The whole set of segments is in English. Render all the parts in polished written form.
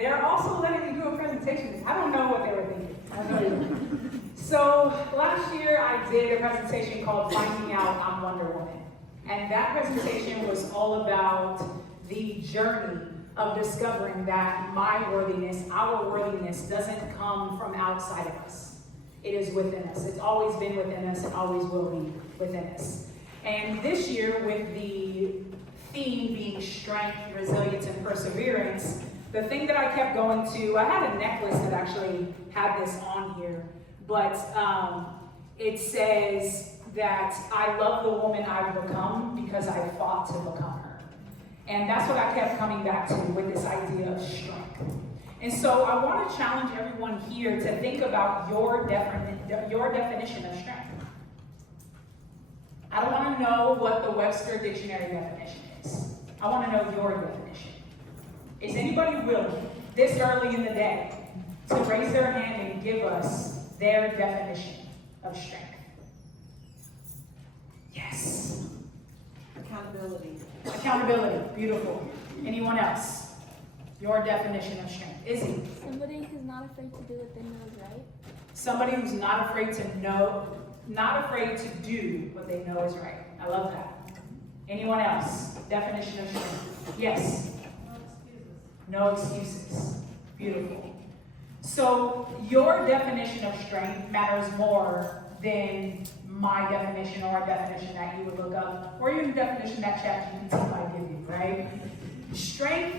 They're also letting me do a presentation. I don't know what they were thinking. So last year I did a presentation called Finding Out I'm Wonder Woman. And that presentation was all about the journey of discovering that my worthiness, our worthiness, doesn't come from outside of us. It is within us. It's always been within us and always will be within us. And this year, with the theme being strength, resilience, and perseverance, the thing that I kept going to, I had a necklace that actually had this on here, but it says that I love the woman I've become because I fought to become her. And that's what I kept coming back to with this idea of strength. And so I want to challenge everyone here to think about your definition of strength. I don't want to know what the Webster Dictionary definition is. I want to know your definition. Is anybody willing, this early in the day, to raise their hand and give us their definition of strength? Yes. Accountability. Accountability, beautiful. Anyone else? Your definition of strength. Izzy? Somebody who's not afraid to do what they know is right. Somebody who's not afraid to know, not afraid to do what they know is right. I love that. Anyone else? Definition of strength. Yes? No excuses. Beautiful. So your definition of strength matters more than my definition or a definition that you would look up, or even a definition that ChatGPT might give you, right? Strength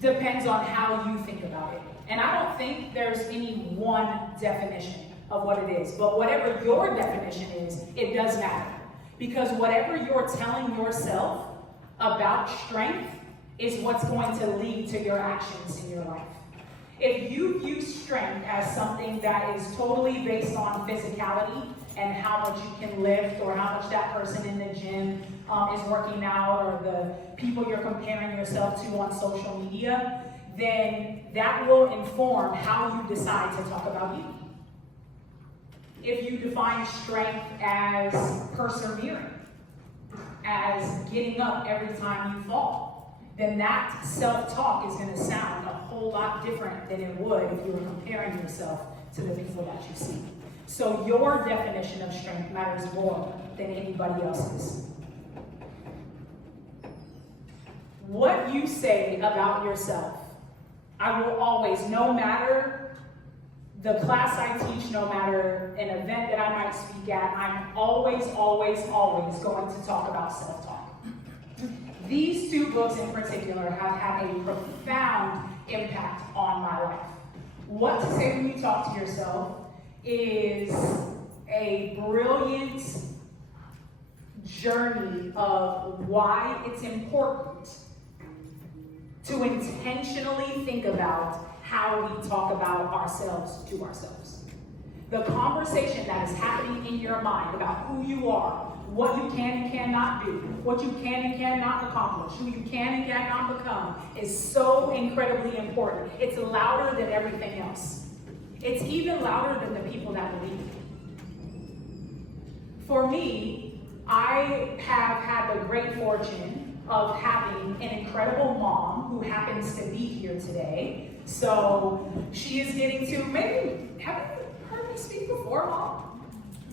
depends on how you think about it. And I don't think there's any one definition of what it is, but whatever your definition is, it does matter. Because whatever you're telling yourself about strength is what's going to lead to your actions in your life. If you view strength as something that is totally based on physicality and how much you can lift, or how much that person in the gym is working out, or the people you're comparing yourself to on social media, then that will inform how you decide to talk about you. If you define strength as persevering, as getting up every time you fall, then that self-talk is going to sound a whole lot different than it would if you were comparing yourself to the people that you see. So your definition of strength matters more than anybody else's. What you say about yourself, I will always, no matter the class I teach, no matter an event that I might speak at, I'm always going to talk about self-talk. These two books in particular have had a profound impact on my life. What to say when you talk to yourself is a brilliant journey of why it's important to intentionally think about how we talk about ourselves to ourselves. The conversation that is happening in your mind about who you are, what you can and cannot do, what you can and cannot accomplish, who you can and cannot become, is so incredibly important. It's louder than everything else. It's even louder than the people that believe it. For me, I have had the great fortune of having an incredible mom who happens to be here today. So she is getting to, maybe, have you heard me speak before, Mom?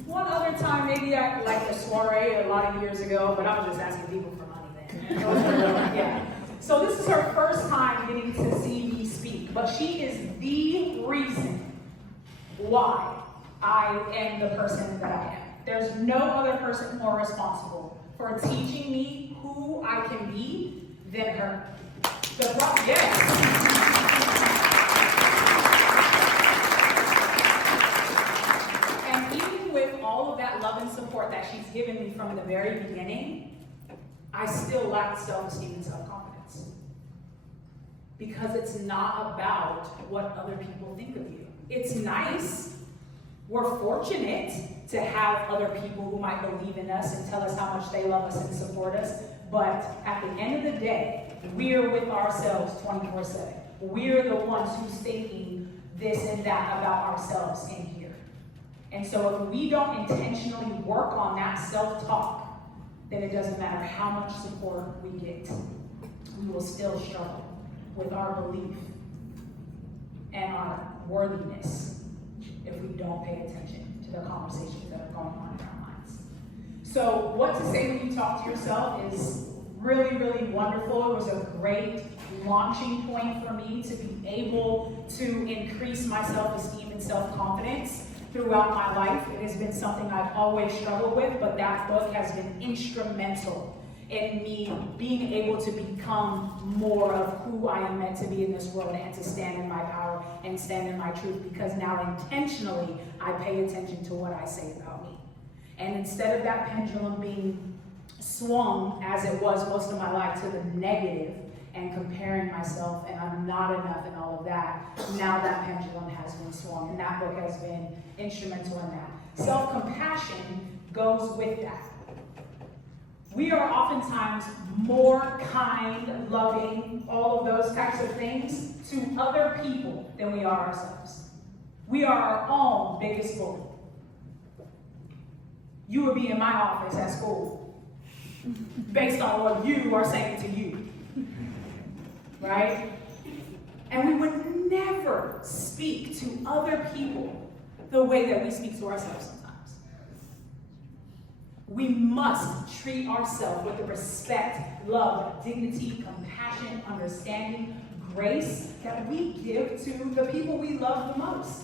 One other time, maybe at like a soiree a lot of years ago, but I was just asking people for money then. Yeah. So this is her first time getting to see me speak, but she is the reason why I am the person that I am. There's no other person more responsible for teaching me who I can be than her. Yes. And even with all of that love and support that she's given me from the very beginning, I still lack self-esteem and self-confidence. Because it's not about what other people think of you. It's nice. We're fortunate to have other people who might believe in us and tell us how much they love us and support us. But at the end of the day, we're with ourselves 24/7. We're the ones who's thinking this and that about ourselves in here. And so if we don't intentionally work on that self-talk, then it doesn't matter how much support we get. We will still struggle with our belief and our worthiness if we don't pay attention to the conversations that are going on in our minds. So what to say when you talk to yourself is really, really wonderful. It was a great launching point for me to be able to increase my self-esteem and self-confidence throughout my life. It has been something I've always struggled with, but that book has been instrumental in me being able to become more of who I am meant to be in this world and to stand in my power and stand in my truth, because now intentionally I pay attention to what I say about me. And instead of that pendulum being swung as it was most of my life to the negative and comparing myself and I'm not enough and all of that, now that pendulum has been swung, and that book has been instrumental in that. Self-compassion goes with that. We are oftentimes more kind, loving, all of those types of things to other people than we are ourselves. We are our own biggest bully. You would be in my office at school based on what you are saying to you, right? And we would never speak to other people the way that we speak to ourselves sometimes. We must treat ourselves with the respect, love, dignity, compassion, understanding, grace that we give to the people we love the most.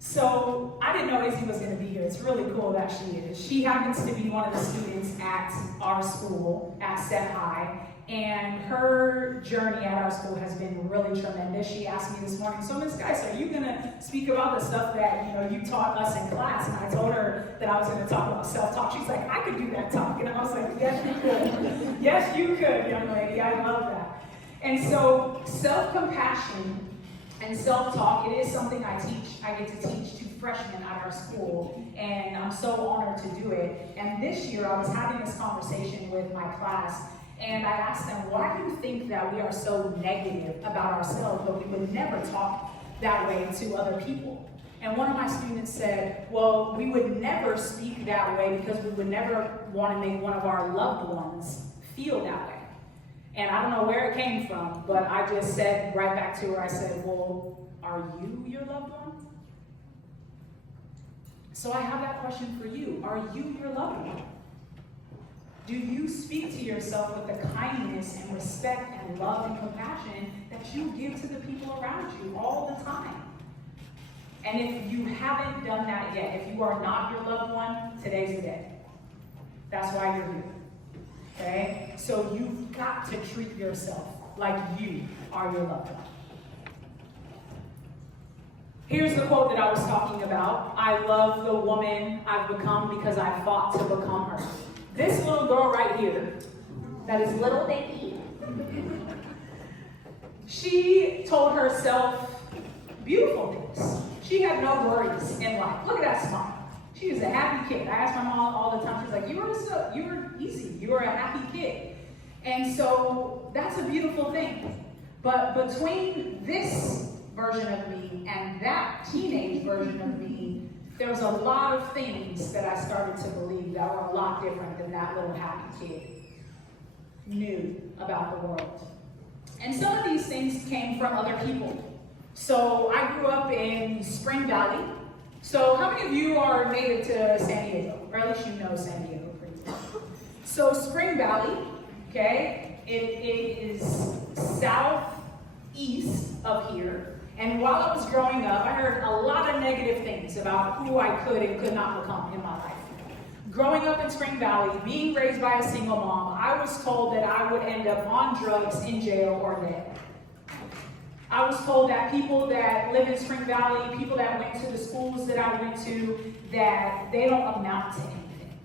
So I didn't know Izzy was going to be here. It's really cool that she is. She happens to be one of the students at our school, at Set High, and her journey at our school has been really tremendous. She asked me this morning, so Ms. Geis, are you going to speak about the stuff that you taught us in class? And I told her that I was going to talk about self-talk. She's like, I could do that talk. And I was like, yes, you could. Yes, you could, young lady. I love that. And so self-compassion and self-talk, it is something I teach. I get to teach to freshmen at our school, and I'm so honored to do it. And this year, I was having this conversation with my class, and I asked them, why do you think that we are so negative about ourselves, but we would never talk that way to other people? And one of my students said, well, we would never speak that way because we would never want to make one of our loved ones feel that way. And I don't know where it came from, but I just said right back to her, I said, well, are you your loved one? So I have that question for you. Are you your loved one? Do you speak to yourself with the kindness and respect and love and compassion that you give to the people around you all the time? And if you haven't done that yet, if you are not your loved one, today's the day. That's why you're here. Okay? So you've got to treat yourself like you are your loved one. Here's the quote that I was talking about. I love the woman I've become because I fought to become her. This little girl right here, that is little Nicky, she told herself beautiful things. She had no worries in life. Look at that smile. She was a happy kid. I asked my mom all the time, she's like, you were easy. You were a happy kid. And so that's a beautiful thing. But between this version of me and that teenage version of me, there was a lot of things that I started to believe that were a lot different than that little happy kid knew about the world. And some of these things came from other people. So I grew up in Spring Valley. So how many of you are native to San Diego? Or at least you know San Diego pretty well. So Spring Valley, okay, it is southeast of here. And while I was growing up, I heard a lot of negative things about who I could and could not become in my life. Growing up in Spring Valley, being raised by a single mom, I was told that I would end up on drugs, in jail, or dead. I was told that people that live in Spring Valley, people that went to the schools that I went to, that they don't amount to anything.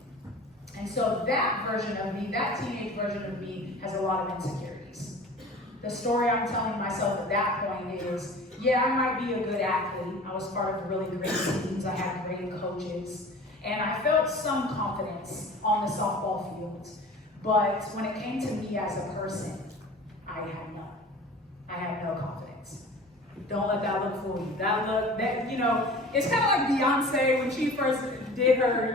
And so that version of me, that teenage version of me, has a lot of insecurities. The story I'm telling myself at that point is, yeah, I might be a good athlete. I was part of really great teams. I had great coaches. And I felt some confidence on the softball field. But when it came to me as a person, I had none. I had no confidence. Don't let that look fool you. That look, that, it's kind of like Beyonce when she first did her,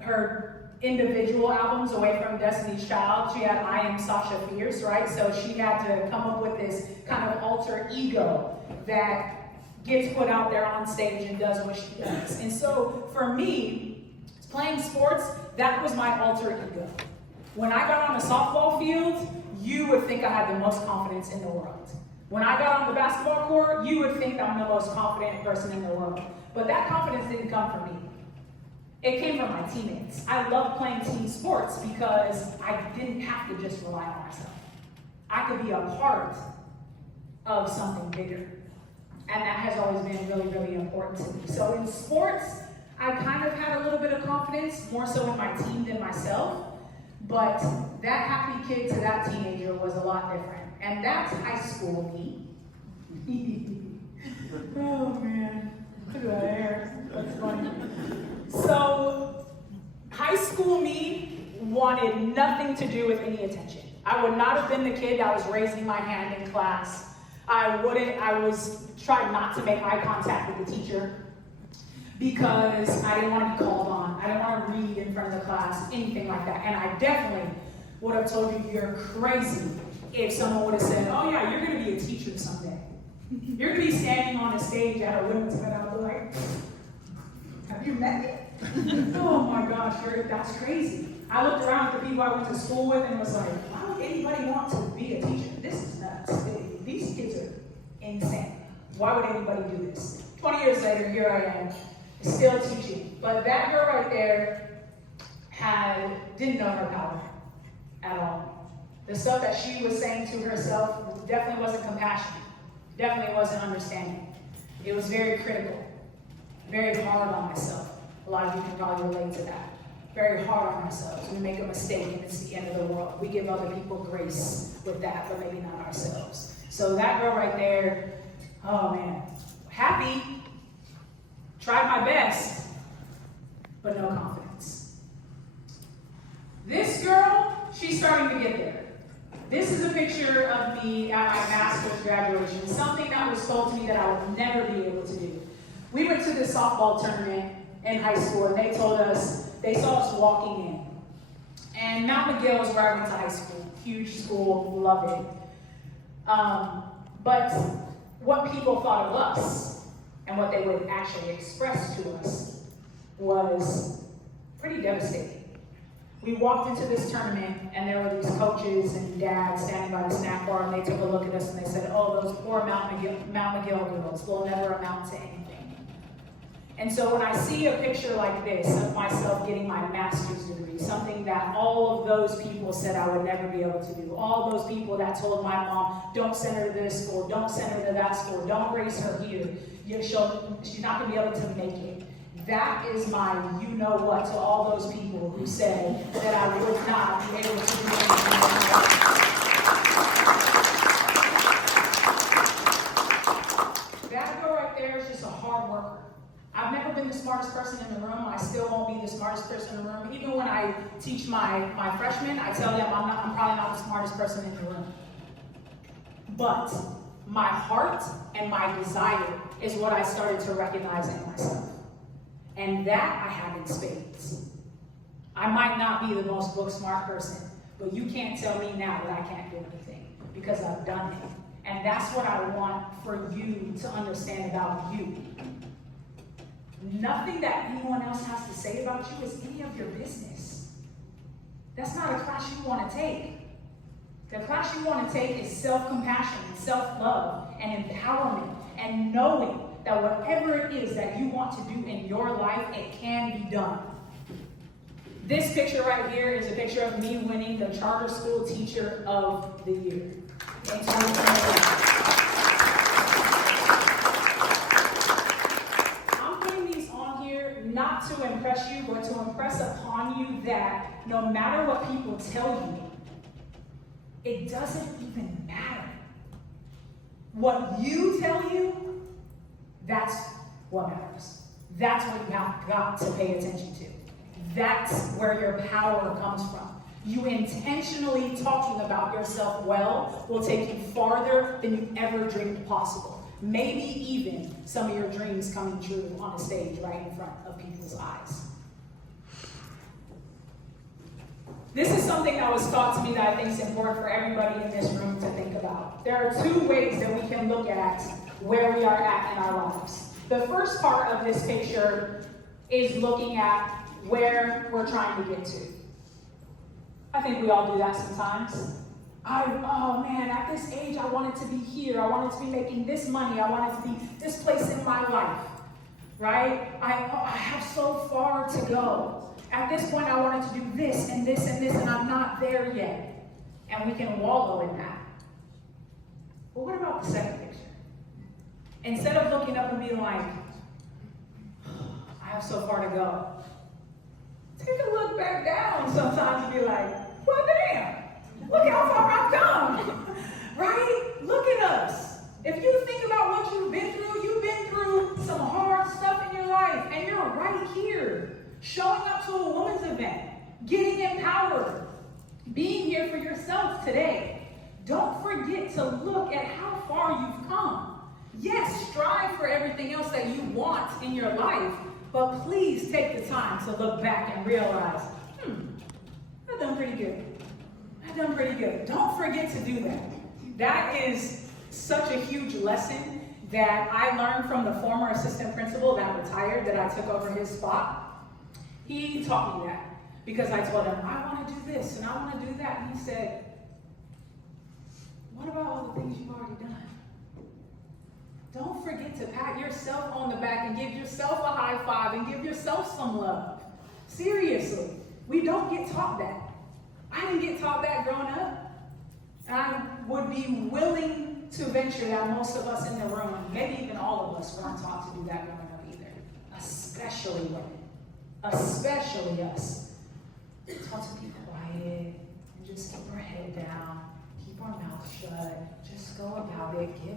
her individual albums away from Destiny's Child. She had I Am Sasha Fierce, right? So she had to come up with this kind of alter ego that gets put out there on stage and does what she does. And so for me, playing sports, that was my alter ego. When I got on a softball field, you would think I had the most confidence in the world. When I got on the basketball court, you would think I'm the most confident person in the world. But that confidence didn't come from me. It came from my teammates. I loved playing team sports because I didn't have to just rely on myself. I could be a part of something bigger. And that has always been really, really important to me. So in sports, I kind of had a little bit of confidence, more so in my team than myself. But that happy kid to that teenager was a lot different. And that's high school me. Oh man, look at that hair. That's funny. So, high school me wanted nothing to do with any attention. I would not have been the kid that was raising my hand in class. I was trying not to make eye contact with the teacher because I didn't want to be called on. I didn't want to read in front of the class, anything like that. And I definitely would have told you you're crazy if someone would have said, oh yeah, you're going to be a teacher someday. You're going to be standing on a stage at a women's event. I was like, have you met me? Oh my gosh, that's crazy. I looked around at the people I went to school with and was like, why would anybody want to be a teacher? This is nuts. These kids are insane. Why would anybody do this? 20 years later, here I am, still teaching. But that girl right there didn't know her power at all. The stuff that she was saying to herself definitely wasn't compassion. Definitely wasn't understanding. It was very critical. Very hard on myself. A lot of you can probably relate to that. Very hard on ourselves. We make a mistake and it's the end of the world. We give other people grace with that, but maybe not ourselves. So that girl right there, oh man, happy, tried my best, but no confidence. This girl, she's starting to get there. This is a picture of me at my master's graduation, something that was told to me that I would never be able to do. We went to this softball tournament in high school, and they told us, they saw us walking in. And Mount McGill is where I went to high school. Huge school, love it. But what people thought of us, and what they would actually express to us, was pretty devastating. We walked into this tournament, and there were these coaches and dads standing by the snack bar, and they took a look at us, and they said, oh, those poor Mount McGill girls will never amount to anything. And so when I see a picture like this of myself getting my master's degree, something that all of those people said I would never be able to do, all those people that told my mom, don't send her to this school, don't send her to that school, don't raise her here, she's not going to be able to make it. That is my you know what to all those people who said that I would not be able to do anything. That girl right there is just a hard worker. I've never been the smartest person in the room. I still won't be the smartest person in the room. Even when I teach my freshmen, I tell them I'm probably not the smartest person in the room. But my heart and my desire is what I started to recognize in myself. And that I have in spades. I might not be the most book smart person, but you can't tell me now that I can't do anything because I've done it. And that's what I want for you to understand about you. Nothing that anyone else has to say about you is any of your business. That's not a class you want to take. The class you want to take is self-compassion and self-love and empowerment and knowing that whatever it is that you want to do in your life, it can be done. This picture right here is a picture of me winning the Charter School Teacher of the Year in 2021. I'm putting these on here not to impress you, but to impress upon you that no matter what people tell you, it doesn't even matter. What you tell you, that's what matters. That's what you have got to pay attention to. That's where your power comes from. You intentionally talking about yourself well will take you farther than you ever dreamed possible. Maybe even some of your dreams coming true on a stage right in front of people's eyes. This is something that was taught to me that I think is important for everybody in this room to think about. There are two ways that we can look at where we are at in our lives. The first part of this picture is looking at where we're trying to get to. I think we all do that sometimes. Oh man, at this age, I wanted to be here. I wanted to be making this money. I wanted to be this place in my life, right? I have so far to go. At this point, I wanted to do this and this and this, and I'm not there yet. And we can wallow in that. But what about the second picture? Instead of looking up and being like, I have so far to go, take a look back down sometimes and be like, well, damn, look how far I've come, right? Look at us. If you think about what you've been through some hard stuff in your life, and you're right here, showing up to a women's event, getting empowered, being here for yourself today. Don't forget to look at how far you've come. Yes, strive for everything else that you want in your life, but please take the time to look back and realize, I've done pretty good. I've done pretty good. Don't forget to do that. That is such a huge lesson that I learned from the former assistant principal that retired, that I took over his spot. He taught me that because I told him, I want to do this and I want to do that. And he said, what about all the things you've already done? Don't forget to pat yourself on the back and give yourself a high five and give yourself some love. Seriously, we don't get taught that. I didn't get taught that growing up. And I would be willing to venture that most of us in the room, maybe even all of us, weren't taught to do that growing up either. Especially women. Especially us. We're taught to be quiet and just keep our head down, keep our mouth shut, just go about it, give.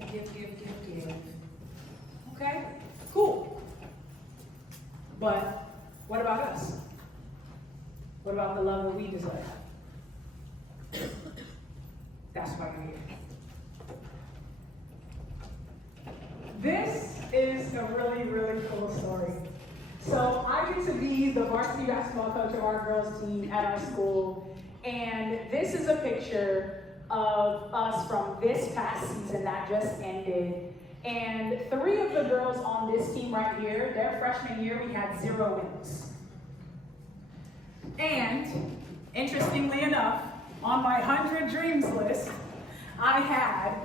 Okay? Cool. But what about us? What about the love that we deserve? That's why you're here. This is a really, really cool story. So I get to be the varsity basketball coach of our girls team at our school, and this is a picture of us from this past season that just ended. And 3 of the girls on this team right here, their freshman year, we had 0 wins. And interestingly enough, on my 100 dreams list, I had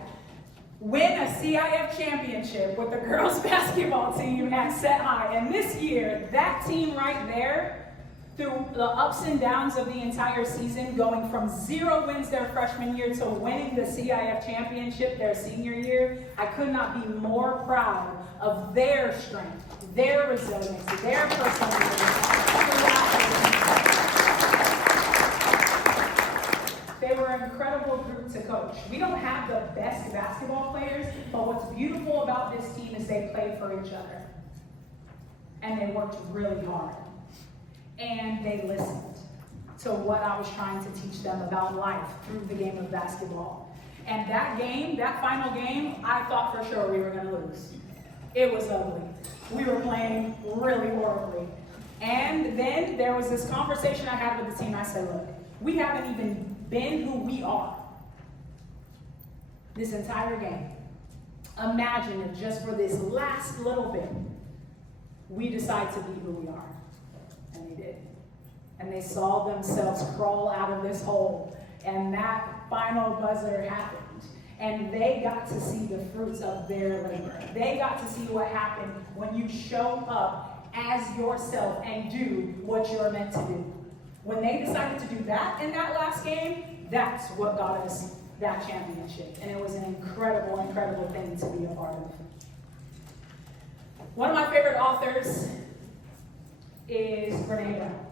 win a CIF championship with the girls basketball team at Set High. And this year, that team right there, through the ups and downs of the entire season, going from 0 wins their freshman year to winning the CIF championship their senior year, I could not be more proud of their strength, their resilience, their perseverance. They were an incredible group to coach. We don't have the best basketball players, but what's beautiful about this team is they played for each other. And they worked really hard. And they listened to what I was trying to teach them about life through the game of basketball. And that game, that final game, I thought for sure we were going to lose. It was ugly. We were playing really horribly. And then there was this conversation I had with the team. I said, look, we haven't even been who we are this entire game. Imagine if just for this last little bit, we decide to be who we are. And they did. And they saw themselves crawl out of this hole. And that final buzzer happened. And they got to see the fruits of their labor. They got to see what happened when you show up as yourself and do what you're meant to do. When they decided to do that in that last game, that's what got us that championship. And it was an incredible, incredible thing to be a part of. One of my favorite authors is Brene Brown.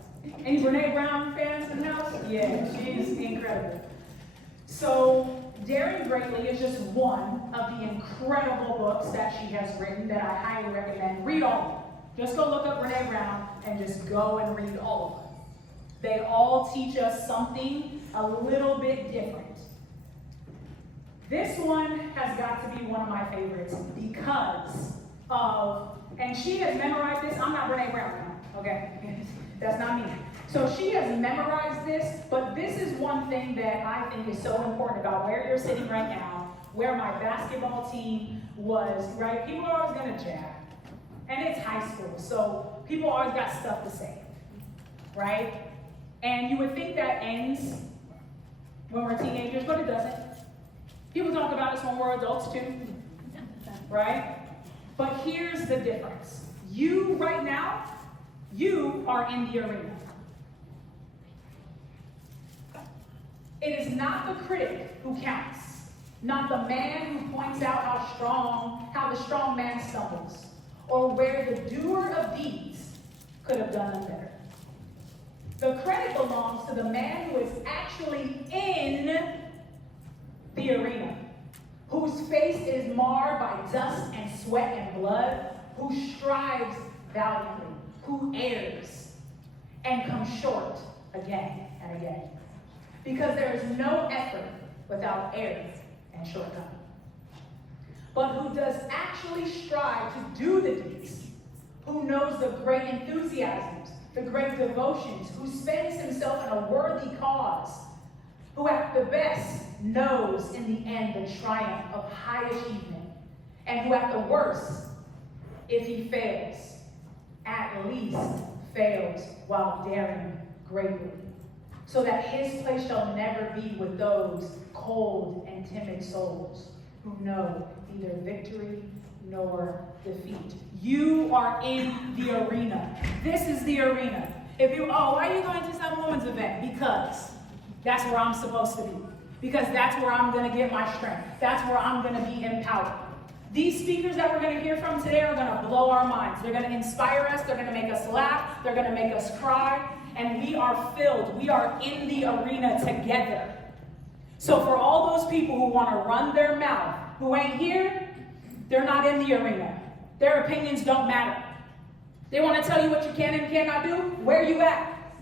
Any Brene Brown fans in the house? Yeah, she's incredible. So, Daring Greatly is just one of the incredible books that she has written that I highly recommend. Read all of them. Just go look up Brene Brown and just go and read all of them. They all teach us something a little bit different. This one has got to be one of my favorites because of, and she has memorized this. I'm not Brene Brown now, okay? That's not me. So she has memorized this, but this is one thing that I think is so important about where you're sitting right now, where my basketball team was, right? People are always gonna jab. And it's high school, so people always got stuff to say, right? And you would think that ends when we're teenagers, but it doesn't. People talk about us when we're adults too, right? But here's the difference. You, right now, you are in the arena. It is not the critic who counts, not the man who points out how the strong man stumbles, or where the doer of deeds could have done them better. The credit belongs to the man who is actually in the arena, whose face is marred by dust and sweat and blood, who strives valiantly, who errs and comes short again and again. Because there is no effort without error and shortcoming. But who does actually strive to do the deeds, who knows the great enthusiasms, the great devotions, who spends himself in a worthy cause, who at the best knows in the end the triumph of high achievement, and who at the worst, if he fails, at least fails while daring greatly, so that his place shall never be with those cold and timid souls who know neither victory nor defeat. You are in the arena. This is the arena. Why are you going to some women's event? Because that's where I'm supposed to be. Because that's where I'm going to get my strength. That's where I'm going to be empowered. These speakers that we're going to hear from today are going to blow our minds. They're going to inspire us. They're going to make us laugh. They're going to make us cry. And we are filled. We are in the arena together. So for all those people who want to run their mouth, who ain't here, they're not in the arena. Their opinions don't matter. They want to tell you what you can and cannot do. Where are you at?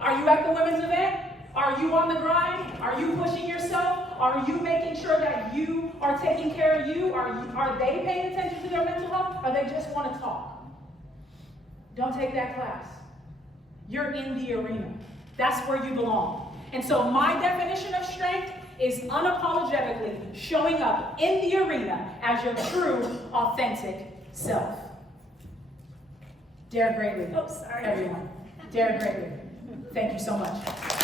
Are you at the women's event? Are you on the grind? Are you pushing yourself? Are you making sure that you are taking care of you? Are they paying attention to their mental health? Or they just want to talk? Don't take that class. You're in the arena. That's where you belong. And so my definition of strength is unapologetically showing up in the arena as your true, authentic self. Dare greatly. Everyone. Dare greatly. Thank you so much.